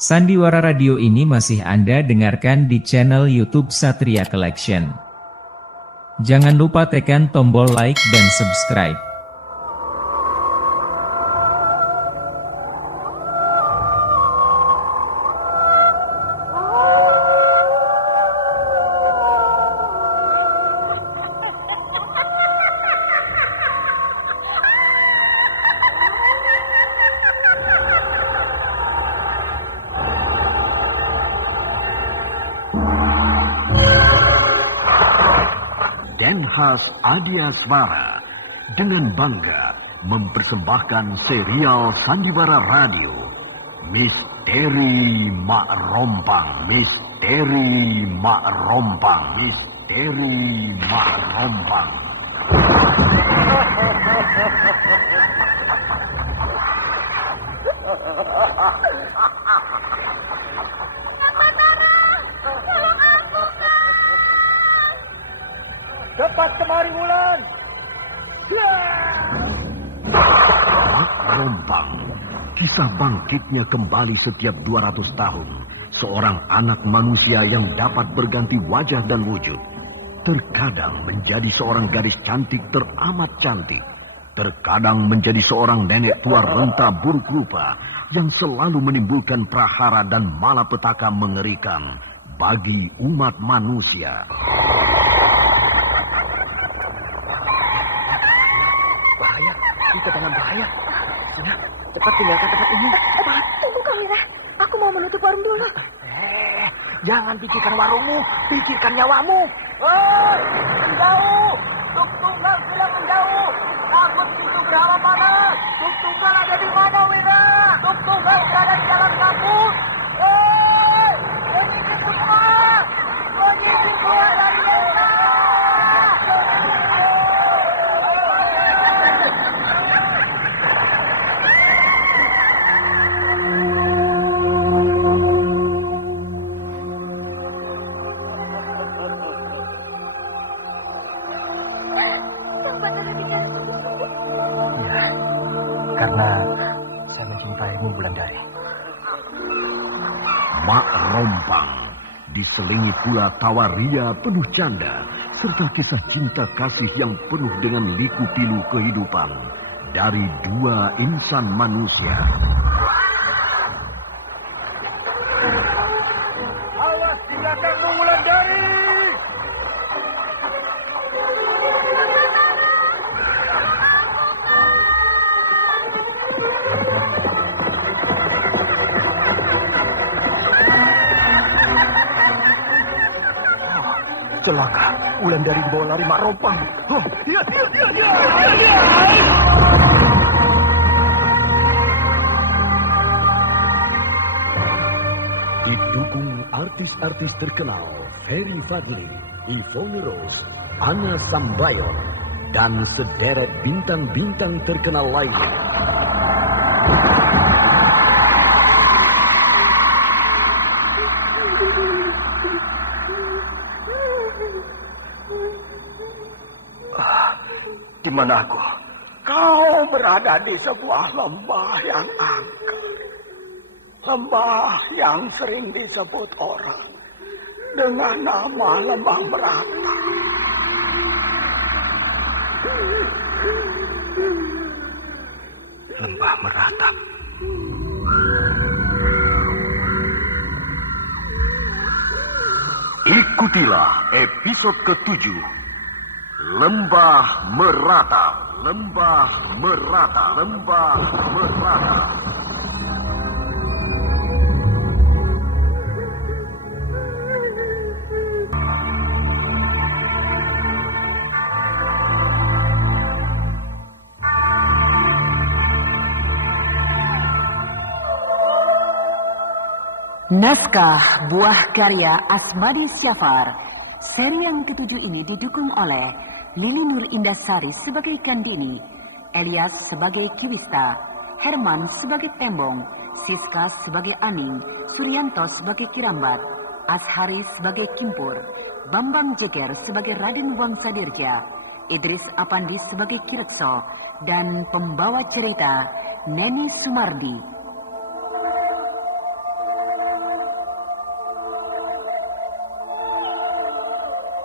Sandiwara Radio ini masih Anda dengarkan di channel YouTube Satria Collection. Jangan lupa tekan tombol like dan subscribe. Denhas Adiaswara dengan bangga mempersembahkan serial Sandiwara Radio Misteri Mak Rompang, Misteri Mak Rompang, Misteri Mak Rompang. Cepat kemari, Wulan! Mak Rompang, kisah bangkitnya kembali setiap 200 tahun. Seorang anak manusia yang dapat berganti wajah dan wujud. Terkadang menjadi seorang gadis cantik teramat cantik. Terkadang menjadi seorang nenek tua renta buruk rupa yang selalu menimbulkan prahara dan malapetaka mengerikan bagi umat manusia. Kita dalam bahaya. Sudah, cepat tinggalkan tempat ini. Cepat, tunggu Kamila. Aku mau menutup warung dulu. Jangan pikirkan warungmu, pikirkan nyawamu. Menjauh! Tuk-tunggal sudah menjauh. Takut pintu ke arah mana? Tuk-tunggal ada di mana, Wira? Tuk-tunggal berada di dalam kampus. Ini semua. Begitu keluar dari desa. Karena saya mencintaimu, Wulandari. Mak Rompang diselingi pula tawa ria penuh canda serta kisah cinta kasih yang penuh dengan liku-pilu kehidupan dari dua insan manusia. Awas di belakangmu, Wulandari! Celaka, Wulandari dibawa lari Mak Rompang. Dia! Didukung artis-artis terkenal Ferry Fadli, Yvonne Rose, Anna Sambayon, dan sederet bintang-bintang terkenal lainnya. Di mana aku? Kau berada di sebuah lembah yang angker. Lembah yang sering disebut orang dengan nama Lembah Merata. Lembah Meratap. Ikutilah episode ke-7, Lembah Merata, Lembah Merata, Lembah Merata. Naskah buah karya Asmadi Syafar. Seri yang ke-7 ini didukung oleh Lili Nur Indasari sebagai Kandini, Elias sebagai Kiwista, Herman sebagai Tembong, Siska sebagai Aning, Suryanto sebagai Kirambat, Ashari sebagai Kimpur, Bambang Jeger sebagai Raden Wangsadirja, Idris Apandi sebagai Kirekso, dan pembawa cerita Neni Sumardi.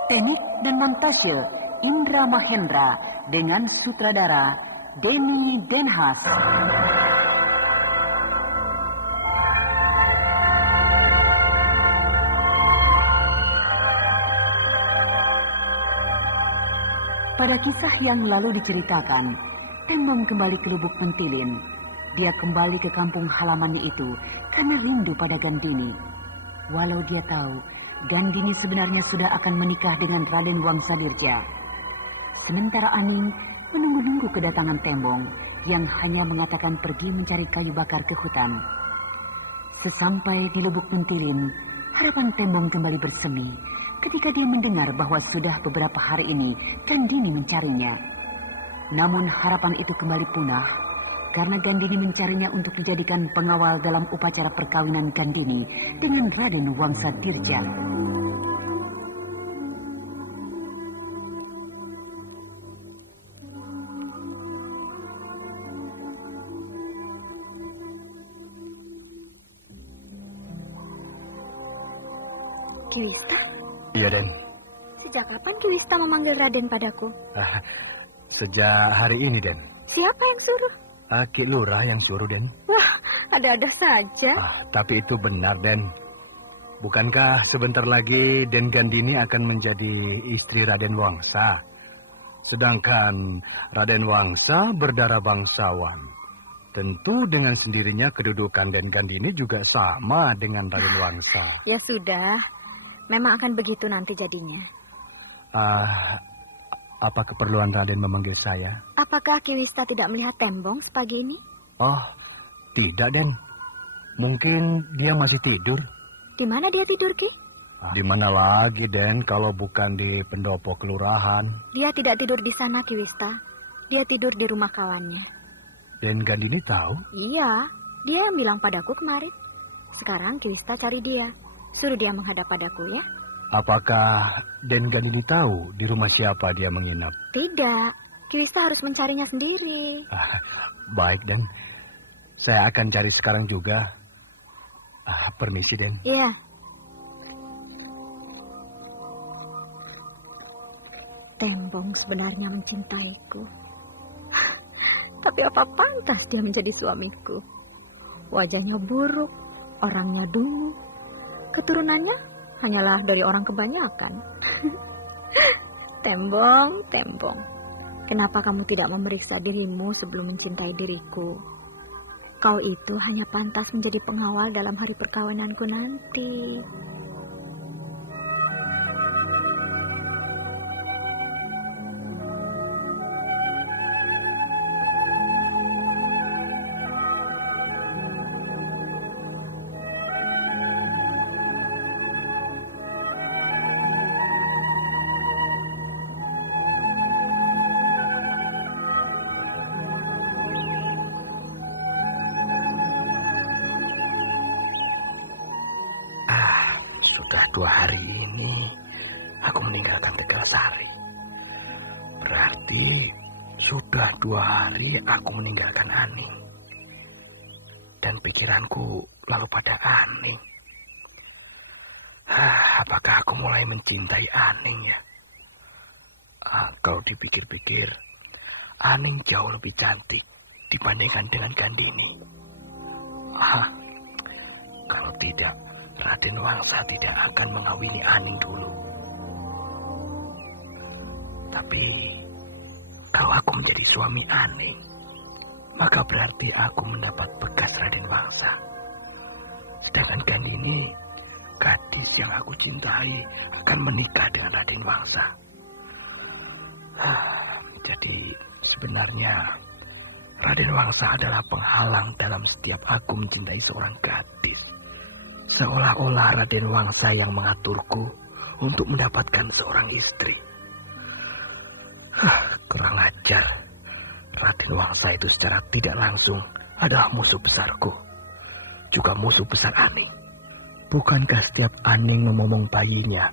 Teknik dan montase Indra Mahendra dengan sutradara Denny Denhas. Pada kisah yang lalu diceritakan, Tembong kembali ke Lubuk Pentilin. Dia kembali ke kampung halamannya itu karena rindu pada Gandini. Walau dia tahu Gandini sebenarnya sudah akan menikah dengan Raden Wangsadirja. Sementara Aning menunggu-nunggu kedatangan Tembong yang hanya mengatakan pergi mencari kayu bakar ke hutan. Sesampai di Lubuk Pentilin, harapan Tembong kembali bersemi ketika dia mendengar bahwa sudah beberapa hari ini Gandini mencarinya. Namun harapan itu kembali punah karena Gandini mencarinya untuk dijadikan pengawal dalam upacara perkawinan Gandini dengan Raden Wangsadirja. Kiwista? Iya, Den. Sejak kapan Kiwista memanggil Raden padaku? Sejak hari ini, Den. Siapa yang suruh? Ki Lurah yang suruh, Den. Wah, ada-ada saja. Tapi itu benar, Den. Bukankah sebentar lagi Den Gandini akan menjadi istri Raden Wangsa? Sedangkan Raden Wangsa berdarah bangsawan. Tentu dengan sendirinya kedudukan Den Gandini juga sama dengan Raden Wangsa. Ya sudah, memang akan begitu nanti jadinya. Apa keperluan Raden memanggil saya? Apakah Kiwista tidak melihat Tembong sepagi ini? Oh, tidak, Den. Mungkin dia masih tidur. Di mana dia tidur, Ki? Di mana lagi, Den, kalau bukan di pendopo kelurahan? Dia tidak tidur di sana, Kiwista. Dia tidur di rumah kawannya. Den Gandini tahu? Iya, dia yang bilang padaku kemarin. Sekarang Kiwista cari dia. Suruh dia menghadap padaku ya. Apakah Den Gandini tahu di rumah siapa dia menginap? Tidak, Kiwista harus mencarinya sendiri. Baik, Den. Saya akan cari sekarang juga. Permisi, Den. Iya. Tembong sebenarnya mencintaiku. Tapi apa pantas dia menjadi suamiku? Wajahnya buruk, orangnya dungu. Keturunannya hanyalah dari orang kebanyakan. Tembong, Tembong. Kenapa kamu tidak memeriksa dirimu sebelum mencintai diriku? Kau itu hanya pantas menjadi pengawal dalam hari perkawinanku nanti. Sudah 2 hari ini aku meninggalkan Tegalsari. Berarti sudah 2 hari aku meninggalkan Aning. Dan pikiranku lalu pada Aning. Apakah aku mulai mencintai Aning ya? Kalau dipikir-pikir, Aning jauh lebih cantik dibandingkan dengan Gandini. Kalau tidak, Raden Wangsa tidak akan mengawini Aning dulu. Tapi kalau aku menjadi suami Aning, maka berarti aku mendapat bekas Raden Wangsa. Sedangkan Gandini, gadis yang aku cintai, akan menikah dengan Raden Wangsa. Jadi sebenarnya Raden Wangsa adalah penghalang dalam setiap aku mencintai seorang gadis. Seolah-olah Raden Wangsa yang mengaturku untuk mendapatkan seorang istri. Kurang ajar. Raden Wangsa itu secara tidak langsung adalah musuh besarku. Juga musuh besar Aning. Bukankah setiap Aning memomong bayinya,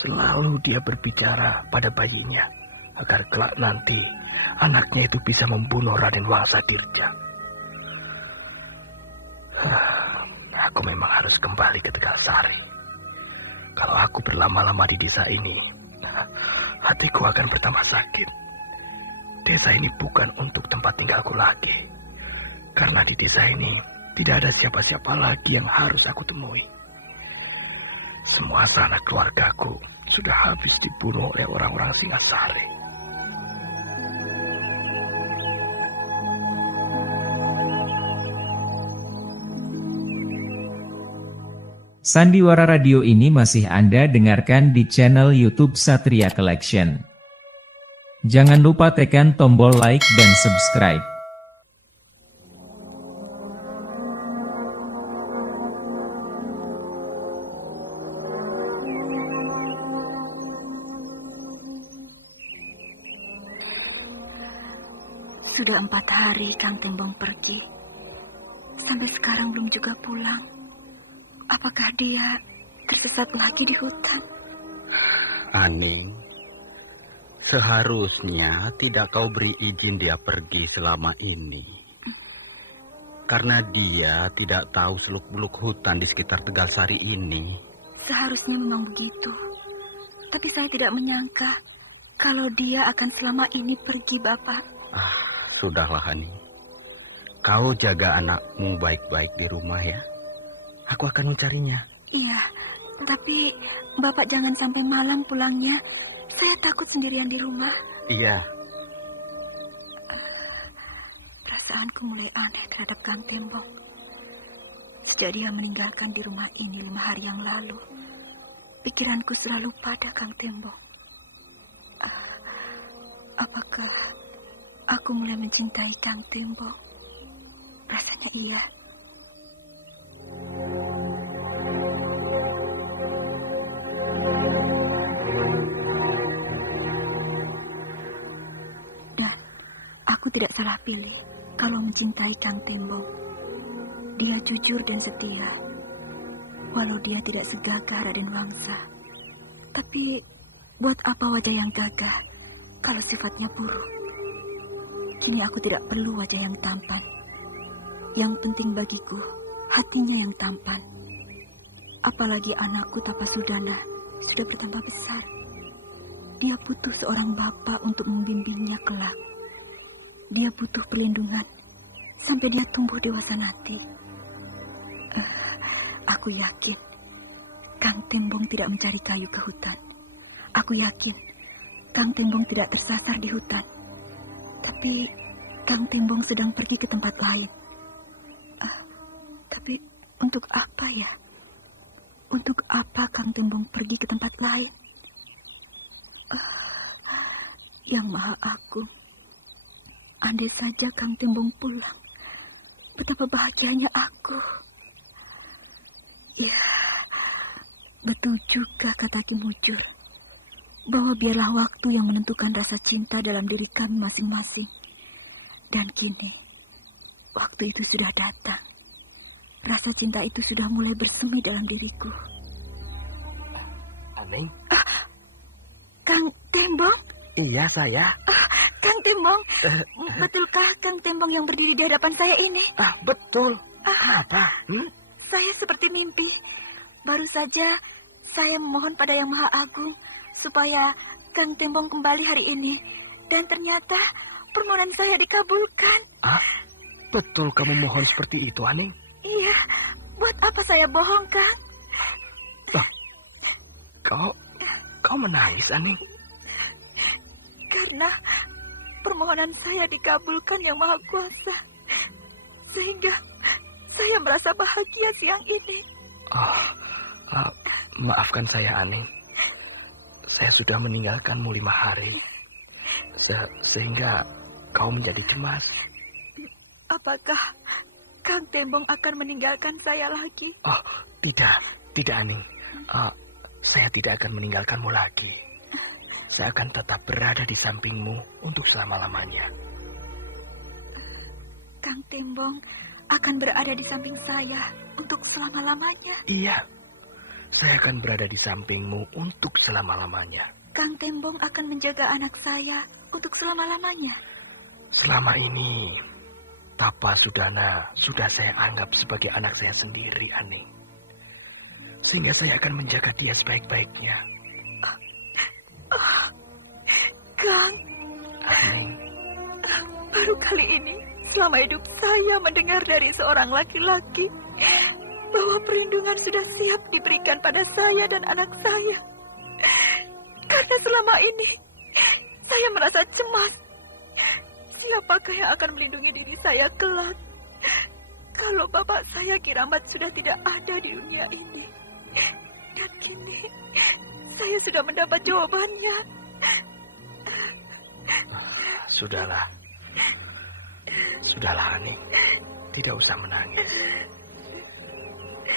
selalu dia berbicara pada bayinya agar kelak nanti anaknya itu bisa membunuh Raden Wangsadirja. Aku memang harus kembali ke Tegalsari. Kalau aku berlama-lama di desa ini, hatiku akan bertambah sakit. Desa ini bukan untuk tempat tinggalku lagi. Karena di desa ini tidak ada siapa-siapa lagi yang harus aku temui. Semua sanak keluargaku sudah habis dibunuh oleh orang-orang Singasari. Sandiwara radio ini masih Anda dengarkan di channel YouTube Satria Collection. Jangan lupa tekan tombol like dan subscribe. Sudah 4 hari Kang Tembong pergi. Sampai sekarang belum juga pulang. Apakah dia tersesat lagi di hutan? Aning, seharusnya tidak kau beri izin dia pergi selama ini. Karena dia tidak tahu seluk-beluk hutan di sekitar Tegalsari ini. Seharusnya memang begitu. Tapi saya tidak menyangka kalau dia akan selama ini pergi, Bapak. Sudahlah, Aning. Kau jaga anakmu baik-baik di rumah ya. Aku akan mencarinya. Iya, tapi Bapak jangan sampai malam pulangnya. Saya takut sendirian di rumah. Iya. Perasaanku mulai aneh terhadap Kang Tembong. Sejak dia meninggalkan di rumah ini 5 hari yang lalu, pikiranku selalu pada Kang Tembong. Apakah aku mulai mencintai Kang Tembong? Rasanya iya. Dan aku tidak salah pilih kalau mencintai Kang Tembong. Dia jujur dan setia. Walau dia tidak segagah Raden Wangsa. Tapi buat apa wajah yang gagah kalau sifatnya buruk? Kini aku tidak perlu wajah yang tampan. Yang penting bagiku, hatinya yang tampan. Apalagi anakku Tapasudana sudah bertambah besar. Dia butuh seorang bapak untuk membimbingnya kelak. Dia butuh perlindungan sampai dia tumbuh dewasa nanti. Aku yakin Kang Tembong tidak mencari kayu ke hutan. Aku yakin Kang Tembong tidak tersasar di hutan. Tapi Kang Tembong sedang pergi ke tempat lain. Tapi untuk apa ya? Untuk apa Kang Tembong pergi ke tempat lain? Yang Maha Agung, andai saja Kang Tembong pulang, betapa bahagianya aku. Ya, betul juga kata Ki Mujur, bahwa biarlah waktu yang menentukan rasa cinta dalam diri kami masing-masing. Dan kini, waktu itu sudah datang. Rasa cinta itu sudah mulai bersemi dalam diriku. Aning? Kang Tembong? Iya, saya. Kang Tembong? Betulkah Kang Tembong yang berdiri di hadapan saya ini? Betul. Apa? Saya seperti mimpi. Baru saja saya memohon pada Yang Maha Agung supaya Kang Tembong kembali hari ini. Dan ternyata permohonan saya dikabulkan. Betul kamu mohon seperti itu, Aning? Iya, buat apa saya bohong, Kang? Kau menangis, Aning? Karena permohonan saya dikabulkan Yang Maha Kuasa. Sehingga saya merasa bahagia siang ini. Maafkan saya, Aning. Saya sudah meninggalkanmu 5 hari. Sehingga kau menjadi cemas. Apakah Kang Tembong akan meninggalkan saya lagi? Tidak, Aning. Saya tidak akan meninggalkanmu lagi. Saya akan tetap berada di sampingmu untuk selama-lamanya. Kang Tembong akan berada di samping saya untuk selama-lamanya. Iya, saya akan berada di sampingmu untuk selama-lamanya. Kang Tembong akan menjaga anak saya untuk selama-lamanya. Selama ini, Tapasudana sudah saya anggap sebagai anak saya sendiri, Aning. Sehingga saya akan menjaga dia sebaik-baiknya. Kang, Aning, baru kali ini selama hidup saya mendengar dari seorang laki-laki bahwa perlindungan sudah siap diberikan pada saya dan anak saya. Karena selama ini saya merasa cemas. Siapakah yang akan melindungi diri saya kelak kalau bapak saya Kiramat sudah tidak ada di dunia ini? Dan kini saya sudah mendapat jawabannya. sudahlah. Sudahlah, Aning. Tidak usah menangis.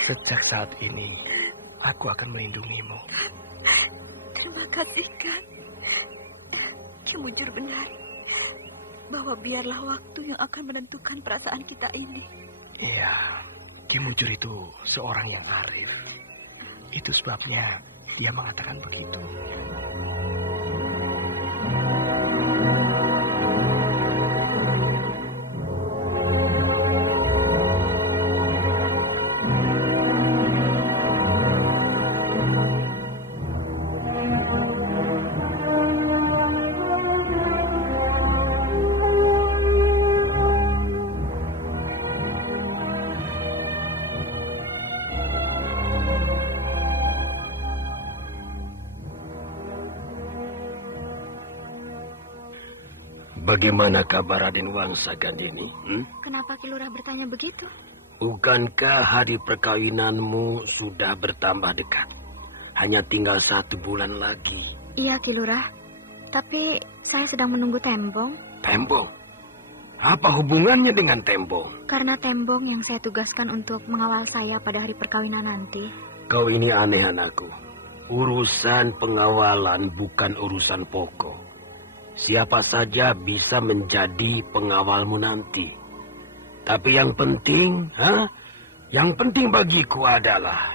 Sejak saat ini, aku akan melindungimu. Terima kasih, Kang. Ki Mujur benar bahwa biarlah waktu yang akan menentukan perasaan kita ini. Iya, Ki Mujur itu seorang yang arif. Itu sebabnya dia mengatakan begitu. Bagaimana kabar Raden Wangsa Gandini? Kenapa Ki Lurah bertanya begitu? Bukankah hari perkawinanmu sudah bertambah dekat? Hanya tinggal 1 bulan lagi. Iya, Ki Lurah. Tapi saya sedang menunggu Tembong. Tembong? Apa hubungannya dengan Tembong? Karena Tembong yang saya tugaskan untuk mengawal saya pada hari perkawinan nanti. Kau ini aneh, anakku. Urusan pengawalan bukan urusan pokok. Siapa saja bisa menjadi pengawalmu nanti. Tapi yang penting, yang penting bagiku adalah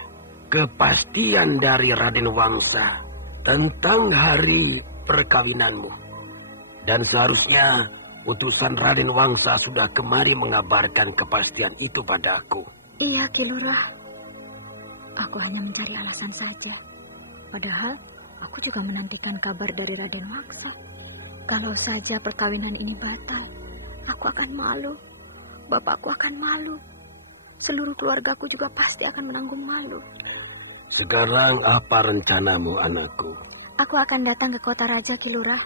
kepastian dari Raden Wangsa tentang hari perkawinanmu. Dan seharusnya utusan Raden Wangsa sudah kemari mengabarkan kepastian itu padaku. Iya, Ki Lurah. Aku hanya mencari alasan saja. Padahal aku juga menantikan kabar dari Raden Wangsa. Kalau saja perkawinan ini batal, aku akan malu. Bapakku akan malu. Seluruh keluargaku juga pasti akan menanggung malu. Sekarang apa rencanamu, anakku? Aku akan datang ke kota raja, Ki Lurah.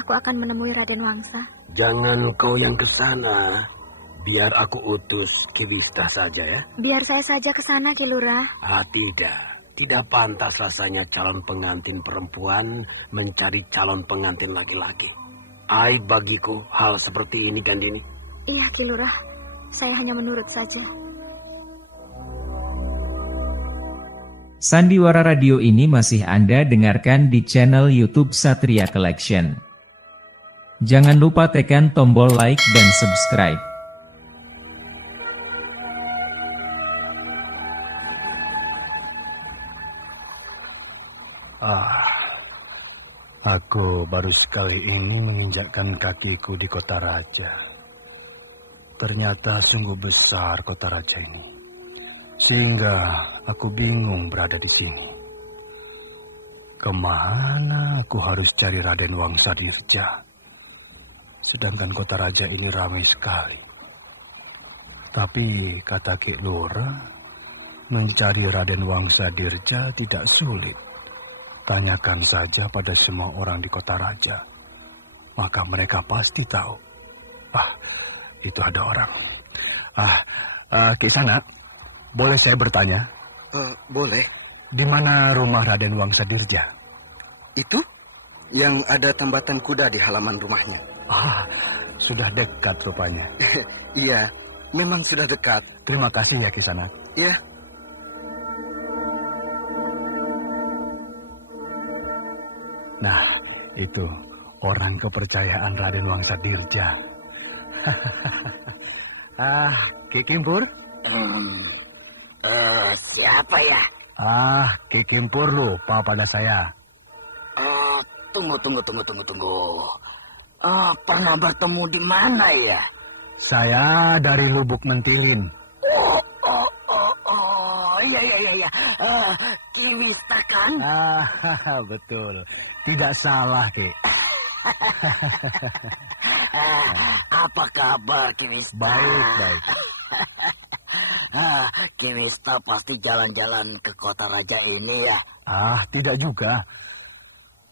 Aku akan menemui Raden Wangsa. Jangan kau yang ke sana. Biar aku utus Ki Wista saja ya. Biar saya saja ke sana, Ki Lurah. Tidak. Tidak pantas rasanya calon pengantin perempuan mencari calon pengantin laki-laki. Aib bagiku hal seperti ini, Gandini. Iya, Ki Lurah. Saya hanya menurut saja. Sandiwara Radio ini masih Anda dengarkan di channel YouTube Satria Collection. Jangan lupa tekan tombol like dan subscribe. Aku baru sekali ini menginjakkan kakiku di kota raja. Ternyata sungguh besar kota raja ini. Sehingga aku bingung berada di sini. Kemana aku harus cari Raden Wangsa Dirja? Sedangkan kota raja ini ramai sekali. Tapi kata Ki Lurah, mencari Raden Wangsa Dirja tidak sulit. Tanyakan saja pada semua orang di kota raja. Maka mereka pasti tahu. Itu ada orang. Ki Sana, boleh saya bertanya? Boleh. Di mana rumah Raden Wangsa Dirja? Itu yang ada tambatan kuda di halaman rumahnya. Sudah dekat rupanya. Iya, memang sudah dekat. Terima kasih ya Ki Sana. Iya. Nah, itu orang kepercayaan Raden Wangsa Dirja. Ki Kimpur? Siapa ya? Ki Kimpur lupa pada saya. Tunggu. Pernah bertemu di mana ya? Saya dari Lubuk Mentilin. Iya. Ki Wista kan? Betul. Tidak salah, Ki. Apa kabar, Kiwista? Baik. Kiwista pasti jalan-jalan ke kota raja ini ya? Tidak juga.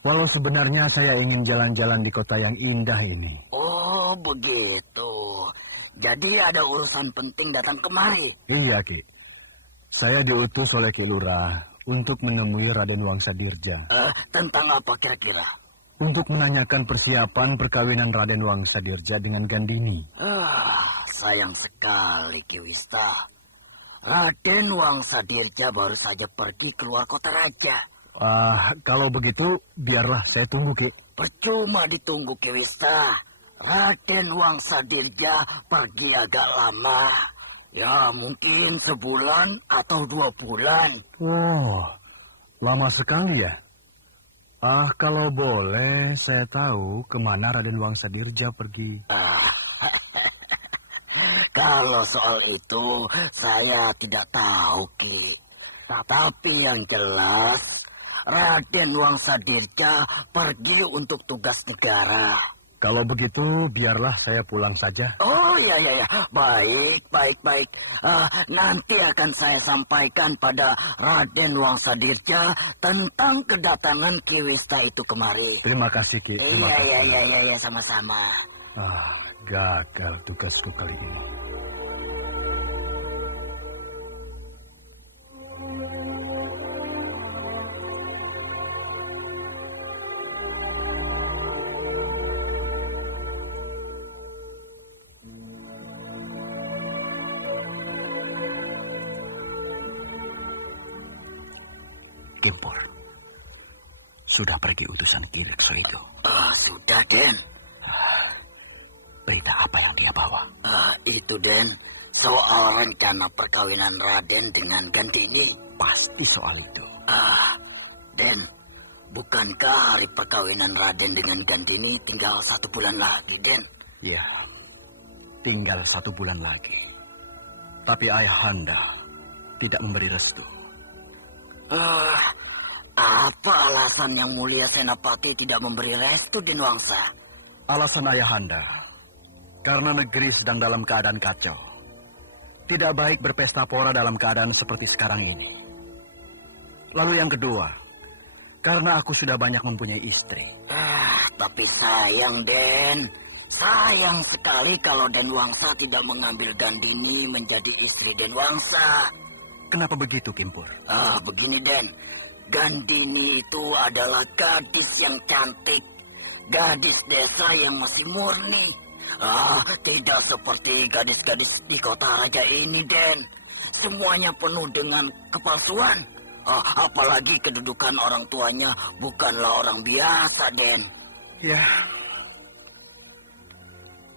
Walau sebenarnya saya ingin jalan-jalan di kota yang indah ini. Oh, begitu. Jadi ada urusan penting datang kemari? Iya, Ki. Saya diutus oleh Ki Lurah untuk menemui Raden Wangsadirja. Tentang apa kira-kira? Untuk menanyakan persiapan perkawinan Raden Wangsadirja dengan Gandini. Sayang sekali, Kiwista. Raden Wangsadirja baru saja pergi keluar kota raja. Kalau begitu, biarlah saya tunggu, Ki. Percuma ditunggu, Kiwista. Raden Wangsadirja pergi agak lama. Ya, mungkin sebulan atau 2 bulan. Oh, lama sekali ya? Kalau boleh, saya tahu kemana Raden Wangsadirja pergi. Kalau soal itu, saya tidak tahu, Ki. Tapi yang jelas, Raden Wangsadirja pergi untuk tugas negara. Kalau begitu, biarlah saya pulang saja. Oh, ya. Baik. Nanti akan saya sampaikan pada Raden Wangsadirja tentang kedatangan Kiwista itu kemari. Terima kasih, Ki. Iya, sama-sama. Gagal tugasku kali ini. Kimpur, sudah pergi utusan Kirik Surigo? Sudah, Den. Berita apa yang dia bawa? Itu, Den. Soal rencana perkawinan Raden dengan Gandini. Pasti soal itu. Den, bukankah hari perkawinan Raden dengan Gandini tinggal 1 bulan lagi, Den? Ya, tinggal 1 bulan lagi. Tapi ayahanda tidak memberi restu. Apa alasan yang mulia Senapati tidak memberi restu, Den Wangsa? Alasan ayahanda, karena negeri sedang dalam keadaan kacau. Tidak baik berpesta pora dalam keadaan seperti sekarang ini. Lalu yang kedua, karena aku sudah banyak mempunyai istri. Tapi sayang, Den. Sayang sekali kalau Den Wangsa tidak mengambil Gandini menjadi istri Den Wangsa. Kenapa begitu, Kimpur? Begini, Den. Gandini itu adalah gadis yang cantik. Gadis desa yang masih murni. Tidak seperti gadis-gadis di kota raja ini, Den. Semuanya penuh dengan kepalsuan. Apalagi kedudukan orang tuanya bukanlah orang biasa, Den. Ya,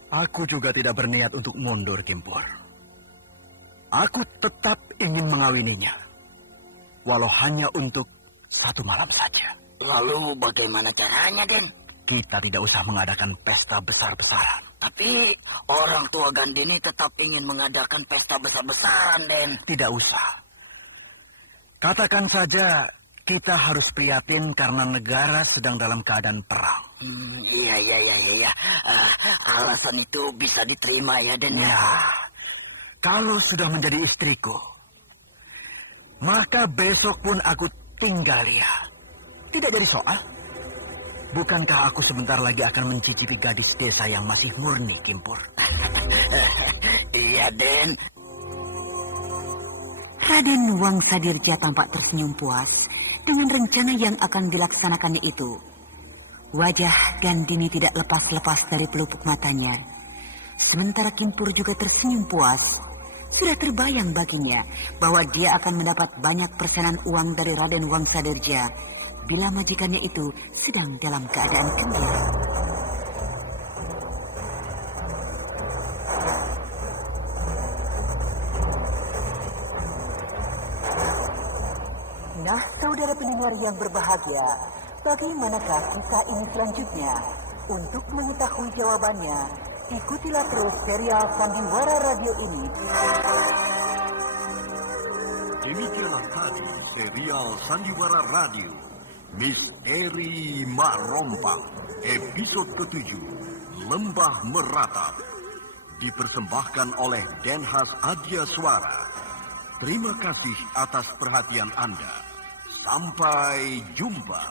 aku juga tidak berniat untuk mundur, Kimpur. Aku tetap ingin mengawininya, walau hanya untuk 1 malam saja. Lalu bagaimana caranya, Den? Kita tidak usah mengadakan pesta besar-besaran. Tapi orang tua Gandini tetap ingin mengadakan pesta besar-besaran, Den. Tidak usah. Katakan saja kita harus prihatin karena negara sedang dalam keadaan perang. Iya. Alasan itu bisa diterima ya, Den. Ya, kalau sudah menjadi istriku, maka besok pun aku tinggal lihat. Tidak jadi soal. Bukankah aku sebentar lagi akan mencicipi gadis desa yang masih murni, Kimpur? Iya, Den. Raden Wangsadirja tampak tersenyum puas dengan rencana yang akan dilaksanakannya itu. Wajah Gandini tidak lepas-lepas dari pelupuk matanya. Sementara Kimpur juga tersenyum puas. Sudah terbayang baginya bahwa dia akan mendapat banyak persenan uang dari Raden Wangsadirja bila majikannya itu sedang dalam keadaan gembira. Nah, saudara pendengar yang berbahagia, bagaimanakah kisah ini selanjutnya? Untuk mengetahui jawabannya, ikutilah terus serial Sandiwara Radio ini. Demikianlah tadi serial Sandiwara Radio Misteri Mak Rompang, episode ke-7, Lembah Meratap, dipersembahkan oleh Denhas Adya Suara. Terima kasih atas perhatian Anda. Sampai jumpa.